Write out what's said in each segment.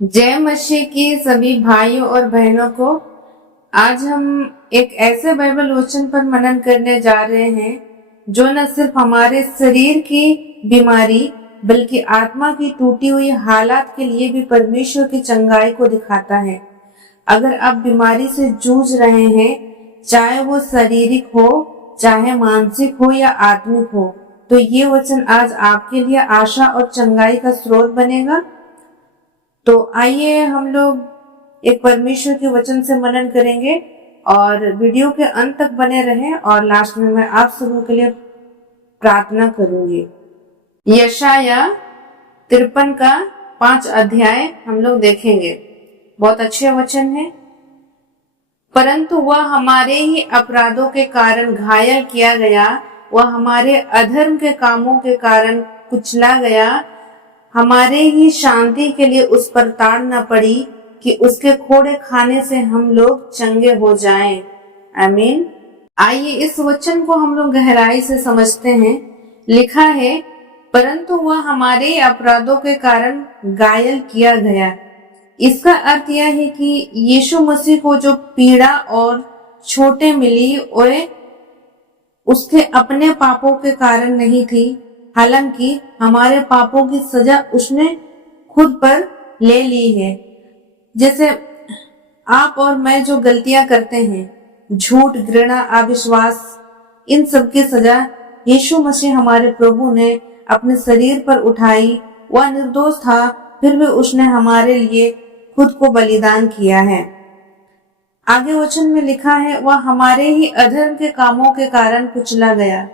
जय मसीह की सभी भाइयों और बहनों को। आज हम एक ऐसे बाइबल वचन पर मनन करने जा रहे हैं जो न सिर्फ हमारे शरीर की बीमारी बल्कि आत्मा की टूटी हुई हालात के लिए भी परमेश्वर की चंगाई को दिखाता है। अगर आप बीमारी से जूझ रहे हैं, चाहे वो शारीरिक हो, चाहे मानसिक हो या आत्मिक हो, तो ये वचन आज आपके लिए आशा और चंगाई का स्रोत बनेगा। तो आइए हम लोग एक परमेश्वर के वचन से मनन करेंगे और वीडियो के अंत तक बने रहें और लास्ट में मैं आप सबों के लिए प्रार्थना करूंगी। यशाया 53 का 5 अध्याय हम लोग देखेंगे। बहुत अच्छे वचन है। परंतु वह हमारे ही अपराधों के कारण घायल किया गया, वह हमारे अधर्म के कामों के कारण कुचला गया, हमारे ही शांति के लिए उस पर ताड़ना पड़ी कि उसके खोड़े खाने से हम लोग चंगे हो जाएं। आमीन। आइए इस वचन को हम लोग गहराई से समझते हैं। लिखा है, परंतु वह हमारे अपराधों के कारण घायल किया गया। इसका अर्थ यह है कि यीशु मसीह को जो पीड़ा और चोटें मिली वे उसके अपने पापों के कारण नहीं थी, हालांकि हमारे पापों की सजा उसने खुद पर ले ली है। जैसे आप और मैं जो गलतियां करते हैं, झूठ, घृणा, अविश्वास, इन सब की सजा यीशु मसीह हमारे प्रभु ने अपने शरीर पर उठाई। वह निर्दोष था, फिर भी उसने हमारे लिए खुद को बलिदान किया है। आगे वचन में लिखा है, वह हमारे ही अधर्म के कामों के कारण कुचला गया।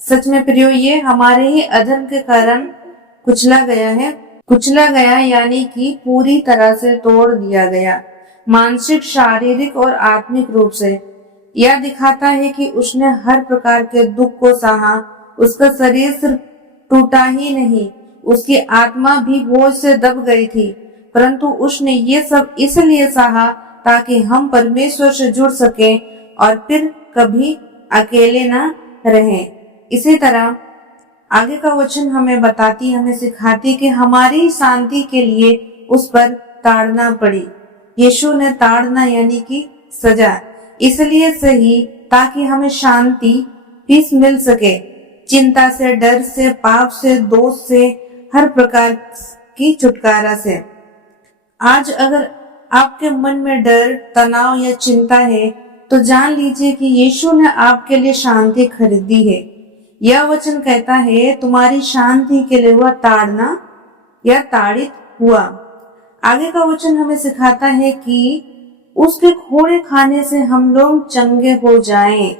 सच में प्रियो, ये हमारे ही अधर्म के कारण कुचला गया है। कुचला गया यानी कि पूरी तरह से तोड़ दिया गया, मानसिक, शारीरिक और आत्मिक रूप से। यह दिखाता है कि उसने हर प्रकार के दुख को सहा। उसका शरीर सिर्फ टूटा ही नहीं, उसकी आत्मा भी बोझ से दब गई थी, परंतु उसने ये सब इसलिए सहा ताकि हम परमेश्वर से जुड़ सकें और फिर कभी अकेले न रहें। इसी तरह आगे का वचन हमें सिखाती कि हमारी शांति के लिए उस पर ताड़ना पड़ी। यीशु ने ताड़ना यानी कि सजा इसलिए सही ताकि हमें शांति, पीस मिल सके। चिंता से, डर से, पाप से, दोष से, हर प्रकार की छुटकारा से। आज अगर आपके मन में डर, तनाव या चिंता है तो जान लीजिए कि यीशु ने आपके लिए शांति खरीदी है। यह वचन कहता है, तुम्हारी शांति के लिए वह ताड़ना या ताड़ित हुआ। आगे का वचन हमें सिखाता है कि उसके खोड़े खाने से हम लोग चंगे हो जाएं।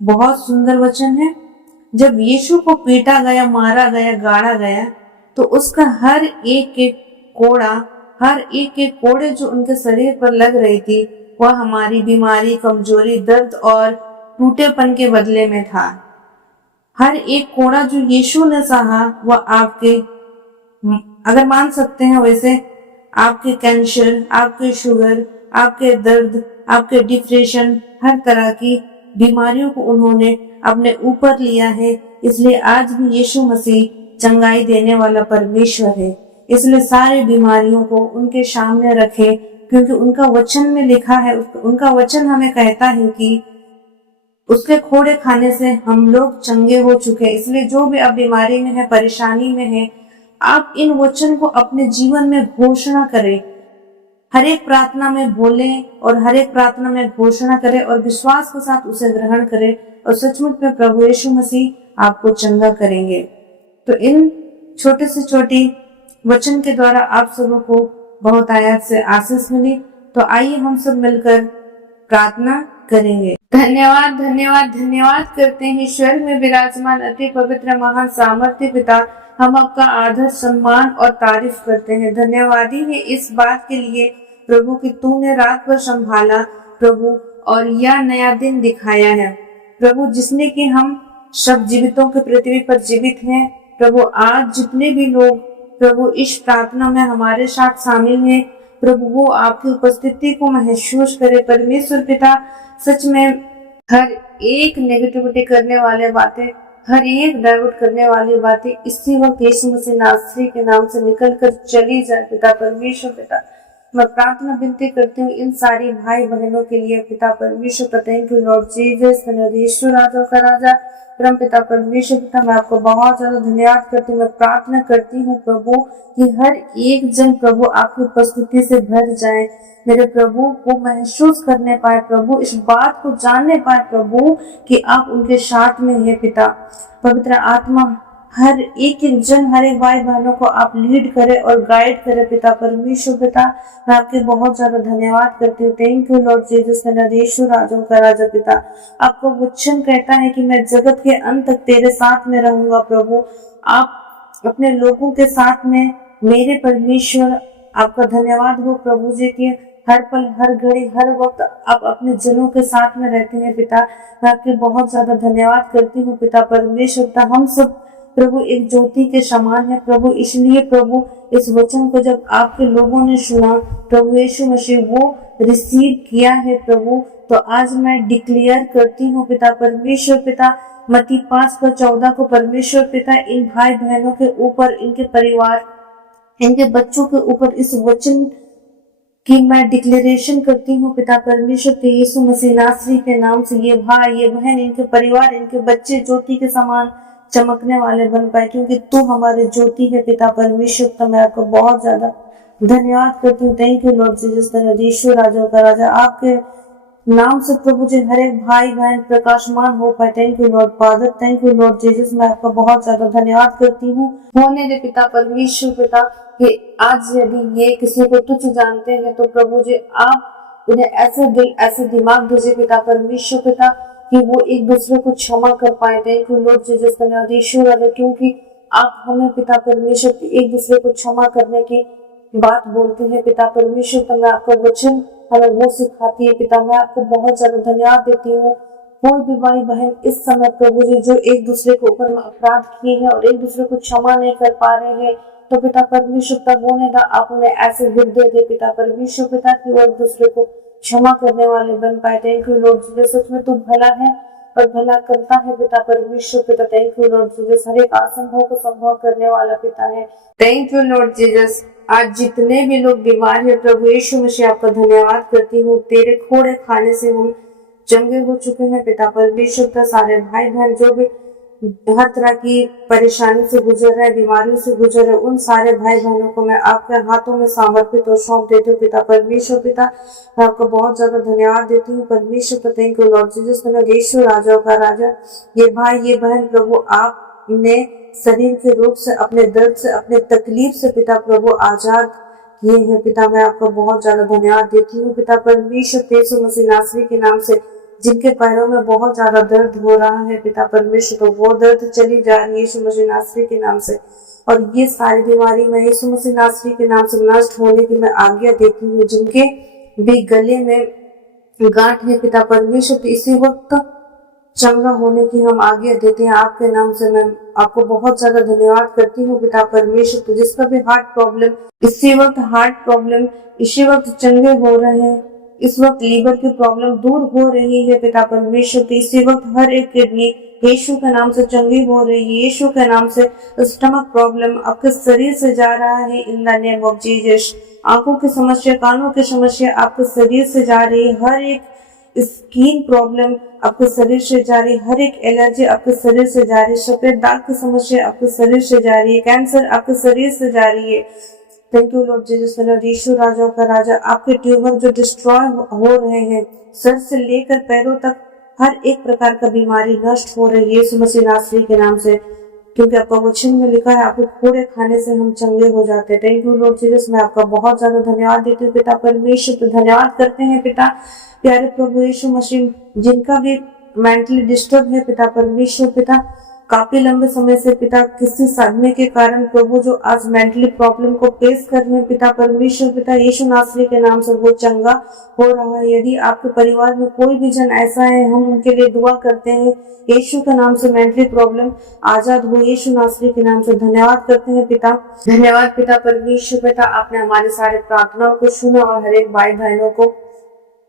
बहुत सुंदर वचन है। जब यीशु को पीटा गया, मारा गया, गाड़ा गया, तो उसका हर एक कोड़े जो उनके शरीर पर लग रही थी, वह हमारी बीमारी, कमजोरी, दर्द और टूटेपन के बदले में था। हर एक कोड़ा जो यीशु ने सहा, वह आपके, अगर मान सकते हैं वैसे, आपके कैंसर, आपके शुगर, आपके दर्द, आपके डिप्रेशन, हर तरह की बीमारियों को उन्होंने अपने ऊपर लिया है। इसलिए आज भी यीशु मसीह चंगाई देने वाला परमेश्वर है। इसलिए सारी बीमारियों को उनके सामने रखें, क्योंकि उनका वचन में लिखा है, उनका वचन हमें कहता है कि उसके खोड़े खाने से हम लोग चंगे हो चुके। इसलिए जो भी आप बीमारी में है, परेशानी में है, आप इन वचन को अपने जीवन में घोषणा करें। हर एक प्रार्थना में बोलें और हर एक प्रार्थना में घोषणा करें और विश्वास के साथ उसे ग्रहण करें, और सचमुच में प्रभु यीशु मसीह आपको चंगा करेंगे। तो इन छोटे से छोटी वचन के द्वारा आप सबों को बहुत आयात से आशीष मिली। तो आइए हम सब मिलकर प्रार्थना करेंगे। धन्यवाद धन्यवाद धन्यवाद करते हैं स्वर्ग में विराजमान अति पवित्र महान सामर्थ्य पिता। हम आपका आदर, सम्मान और तारीफ करते हैं। धन्यवादी है इस बात के लिए प्रभु कि तूने रात भर संभाला प्रभु, और यह नया दिन दिखाया है प्रभु, जिसने कि हम सब जीवितों की पृथ्वी पर जीवित हैं। प्रभु, आज जितने भी लोग प्रभु इस प्रार्थना में हमारे साथ शामिल हैं प्रभु, वो आपकी उपस्थिति को महसूस करे। परमेश्वर पिता, सच में हर एक नेगेटिविटी करने वाले बातें हर एक डाइवर्ट करने वाली बातें इसी वक्त यीशु मसीह नासरी के नाम से निकल कर चली जाए पिता परमेश्वर। पिता मैं प्रार्थना विनती करती हूँ इन सारी भाई बहनों के लिए पिता परमेश्वर। थैंक यू लॉर्ड जीसस, यीशु राजा का राजा परम पिता परमेश्वर। पिता मैं आपको बहुत ज्यादा धन्यवाद करती हूँ। मैं प्रार्थना करती हूँ प्रभु कि हर एक जन प्रभु आपकी उपस्थिति से भर जाए, मेरे प्रभु को महसूस करने पाए प्रभु, इस बात को जानने पाए प्रभु कि आप उनके साथ में है पिता। पवित्र आत्मा हर एक जन, हर एक भाई बहनों को आप लीड करे और गाइड करे पिता परमेश्वर। पिता मैं आपके बहुत ज्यादा धन्यवाद करती हूँ। थैंक यू लॉर्ड जीसस, यीशु राजों का राजा। पिता आपका वचन कहता है कि मैं जगत के अंत तक तेरे साथ में रहूंगा प्रभु। आप अपने लोगों के साथ में, मेरे परमेश्वर आपका धन्यवाद हो प्रभु जी की हर पल, हर घड़ी, हर वक्त आप अपने जनों के साथ में रहते हैं पिता। मैं आपके बहुत ज्यादा धन्यवाद करती हूँ पिता परमेश्वर। पिता हम सब प्रभु एक ज्योति के समान है प्रभु, इसलिए प्रभु इस वचन को जब आपके लोगों ने सुना प्रभु यीशु मसीह वो रिसीव किया है प्रभु, तो आज मैं डिक्लेयर करती हूँ पिता परमेश्वर। पिता मत्ती 5:14 को परमेश्वर पिता इन भाई बहनों के ऊपर, इनके परिवार, इनके बच्चों के ऊपर इस वचन कि मैं डिक्लेरेशन करती हूँ पिता परमेश्वर के यीशु मसीह नासरी के नाम से ये भाई, ये बहन, इनके परिवार, इनके बच्चे ज्योति के समान चमकने वाले बन पाए, क्योंकि तू हमारे ज्योति है पिता परमेश्वर। तो मैं आपको बहुत ज्यादा धन्यवाद करती हूँ। थैंक यू लॉर्ड जीसस, यीशु राजा का राजा। आपके नाम से प्रभु जी हर एक भाई बहन प्रकाशमान हो पाए। Thank you Lord father, thank you Lord Jesus. मैं आपका बहुत ज्यादा धन्यवाद करती हूँ। होने दे पिता परमेश्वर पिता कि आज यदि ये किसी को तुच्छ जानते हैं तो प्रभु जी आप उन्हें ऐसे दिल, ऐसे दिमाग दीजिए पिता परमेश्वर पिता कि वो एक दूसरे को क्षमा कर पाए। थैंक यू लॉर्ड जीसस, ईश्वर, क्योंकि आप हमें पिता परमेश्वर एक दूसरे को क्षमा करने की बात बोलते हैं पिता परमेश्वर। तो मैं आपका वचन हमें वो सिखाती है पिता। मैं आपको बहुत ज्यादा धन्यवाद देती हूँ। कोई भी भाई बहन इस समय प्रभु जी जो एक दूसरे के ऊपर अपराध किए हैं और एक दूसरे को क्षमा नहीं कर पा रहे हैं, तो पिता परमेश्वर तब होने का आप उन्हें ऐसे हृदय दे पिता परमेश्वर पिता कि वो एक दूसरे को क्षमा करने वाले बन पाए। थैंक यू लॉर्ड जीसस, सच में तू भला है और भला करता है पिता परमेश्वर पिता। थैंक यू लॉर्ड जीसस, हर एक असंभव को संभव करने वाला पिता है। Thank you Lord Jesus. आज जितने भी लोग बीमार है प्रभु यीशु मसीह आपका धन्यवाद करती हूँ। तेरे खोड़े खाने से हम चंगे हो चुके हैं पिता परमेश्वर। का सारे भाई बहन जो भी हर तरह की परेशानी से गुजर रहे, बीमारियों से गुजर रहे, उन सारे भाई बहनों को मैं आपके हाथों में समर्पित और सौंप देती हूँ पिता परमेश्वर पिता। मैं आपको बहुत ज्यादा धन्यवाद देती हूँ परमेश्वर पिता। थैंक यू लॉर्ड जीसस, यीशु राजाओं का राजा। ये भाई, ये बहन प्रभु आपने शरीर के रोग से, अपने दर्द से, अपने तकलीफ से पिता प्रभु आजाद किए हैं पिता। मैं आपको बहुत ज्यादा धन्यवाद देती हूँ पिता परमेश्वर। यीशु मसीह नासरी के नाम से जिनके पैरों में बहुत ज्यादा दर्द हो रहा है पिता परमेश्वर, तो वो दर्द चली जा रही है यीशु मसीह नासरी के नाम से। और ये सारी बीमारी मैं यीशु मसीह नासरी के नाम से नष्ट होने की मैं आज्ञा देती हूँ। जिनके भी गले में गांठ है पिता परमेश्वर, तो इसी वक्त चंगा होने की हम आज्ञा देते हैं आपके नाम से। मैं आपको बहुत ज्यादा धन्यवाद करती हूँ पिता परमेश्वर। तो जिसका भी हार्ट प्रॉब्लम इसी वक्त, हार्ट प्रॉब्लम इसी वक्त चंगे हो रहे हैं, इस वक्त लीवर की प्रॉब्लम दूर हो रही है पिता परमेश्वर। तो इसी वक्त हर एक किडनी यीशु के नाम से चंगी हो रही है, यीशु के नाम से स्टमक प्रॉब्लम आपके शरीर से जा रहा है in the name of Jesus. आंखों की समस्या, कानों की समस्या आपके शरीर से जा रही है, हर एक स्किन प्रॉब्लम आपके शरीर से जा रही है, हर एक एलर्जी आपके शरीर से जा रही है, सफेद दाग की समस्या आपके शरीर से जा रही है, कैंसर आपके शरीर से जा रही है। थैंक यू लॉर्ड जीसस, यीशु राजाओं का राजा। आपके ट्यूमर जो डिस्ट्रॉय हो रहे हैं, सर से लेकर पैरों तक हर एक प्रकार का बीमारी नष्ट हो रही है यीशु मसीह नासरी के नाम से, क्योंकि आपका वचन में लिखा है आपको खोड़े खाने से हम चंगे हो जाते हैं। Thank you Lord Jesus. मैं आपका बहुत ज्यादा धन्यवाद देती हूँ पिता परमेश्वर। तो धन्यवाद करते हैं पिता प्यारे प्रभु यीशु मसीह, जिनका भी मेंटली डिस्टर्ब है पिता परमेश्वर पिता, काफी लंबे समय से पिता किसी सदमे के कारण प्रभु जो आज मेंटली प्रॉब्लम को फेस कर रहे हैं पिता परमेश्वर पिता, यीशु नासरी के नाम से वो चंगा हो रहा है। यदि आपके परिवार में कोई भी जन ऐसा है, हम उनके लिए दुआ करते हैं यीशु के नाम से मेंटली प्रॉब्लम आजाद हो यीशु नासरी के नाम से। धन्यवाद करते हैं पिता, धन्यवाद पिता परमेश्वर पिता। आपने हमारे सारे प्रार्थनाओं को सुना और हर एक भाई बहनों को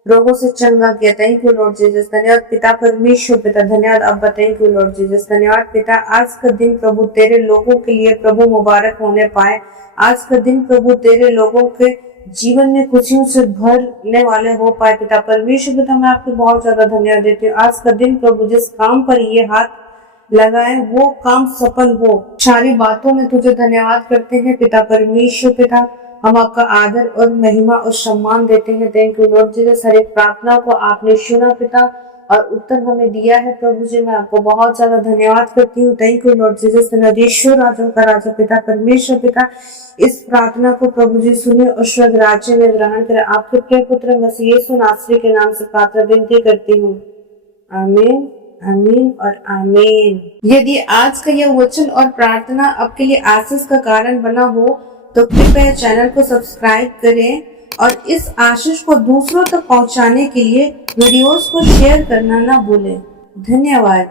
रोगों से चंगा किया। Thank you Lord Jesus. धन्यवाद पिता परमेश्वर पिता, धन्यवाद अब्बा, थैंक यू लॉर्ड जीसस। धन्यवाद पिता, आज का दिन प्रभु तेरे लोगों के लिए प्रभु मुबारक होने पाए। आज का दिन प्रभु तेरे लोगों के जीवन में खुशियों से भरने वाले हो पाए। पिता परमेश्वर पिता, मैं आपको बहुत ज्यादा धन्यवाद देती हूँ। आज का दिन प्रभु जिस काम पर ये हाथ लगाए वो काम सफल हो। सारी बातों में तुझे धन्यवाद करते हैं पिता परमेश्वर पिता। हम आपका आदर और महिमा और सम्मान देते हैं। Thank you Lord Jesus. हर एक प्रार्थना को आपने सुना पिता और उत्तर हमें दिया है प्रभु जी। मैं आपको बहुत ज्यादा धन्यवाद करती हूँ। Thank you Lord Jesus. नरेश्वर राजा का राजा पिता परमेश्वर पिता, इस प्रार्थना को प्रभु जी सुने और स्वर्ग राज्य में ग्रहण करें। आपके प्रिय पुत्र मसीह यीशु नासरी के नाम से प्रार्थना विनती करती हूँ। आमीन, आमीन और आमीन। यदि आज का यह वचन और प्रार्थना आपके लिए आशीष का कारण बना हो तो कृपया चैनल को सब्सक्राइब करें और इस आशीष को दूसरों तक पहुंचाने के लिए वीडियोस को शेयर करना ना भूलें। धन्यवाद।